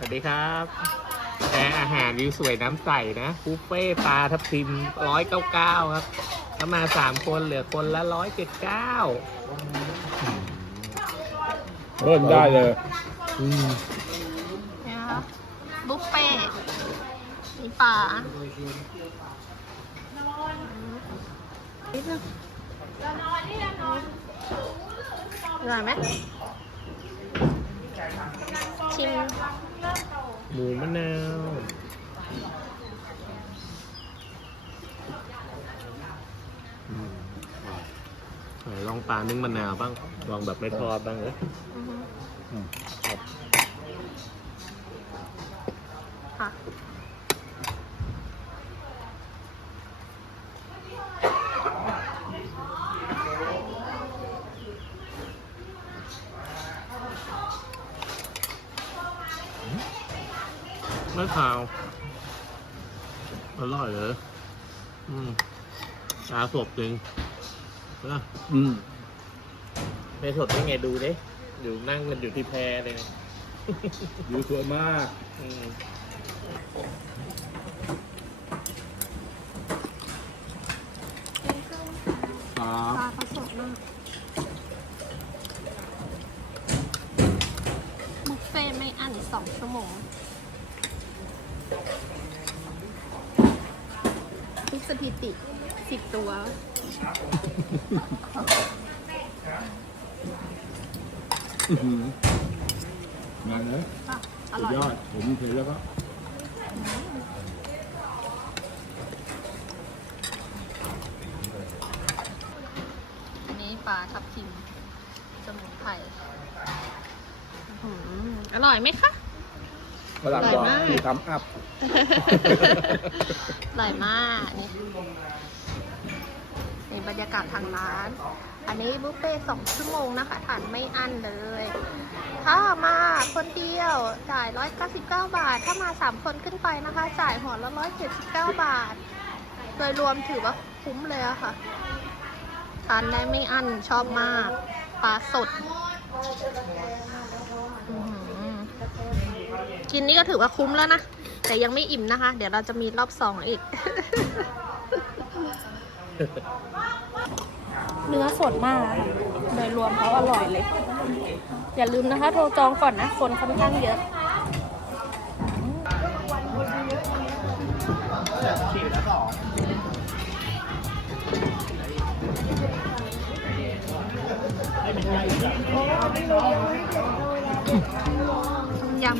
วัสดีครับแอร์อาหารวิวสวยน้ำใสนะบุฟเฟ่ปลาทับทิมร้อยเก้าเก้าครับถ้ามาสามคนเหลือคนละร้อยเจ็ดเก้าเบิ้ลได้เลยเนี่ยนะคะบุฟเฟ่ต์มีปลานิดนึงอร่อยไหมชิม หมูมะนาวอืมไหนลองปลานึ่งมะนาวบ้าง ลองแบบไม่ทอดบ้างเลยอือฮึอืมครับค่ะ ไม่ขาวอร่อยเลยอืมปลาสดจริงนะอืมไม่สดได้ไงดูดิอยู่นั่งกันอยู่ที่แพเลย ดูสวยมาก อืม สองชั่วโมงทุกสถิติสิบตัว อื้อหือมาเลยอะอสุดร่อยยอด ผมเห็นแล้วก็อันนี้ปลาทับทิมสมุนไพรอื้อหื ออร่อยไหมคะ ฝรั่งบอกอร่อยมาก มีทำอัพ อร่อยมากนี่นี่บรรยากาศทางร้าน อันนี้บุฟเฟ่ต์สองชั่วโมงนะคะทานไม่อั้นเลย ถ้ามาคนเดียวจ่าย 199 บาท ถ้ามา 3 คนขึ้นไปนะคะ จ่ายหัวละ 179 บาท โดยรวมถือว่าคุ้มเลยอะค่ะ ทานได้ไม่อั้นชอบมาก ปลาสดอื้อหือ กินนี่ก็ถือว่าคุ้มแล้วนะ แต่ยังไม่อิ่มนะคะ เดี๋ยวเราจะมีรอบสองอีก เนื้อสดมากอะค่ะโดยรวมเขาอร่อยเลย อย่าลืมนะคะ โทรจองก่อนนะ คนค่อนข้างเยอะยำ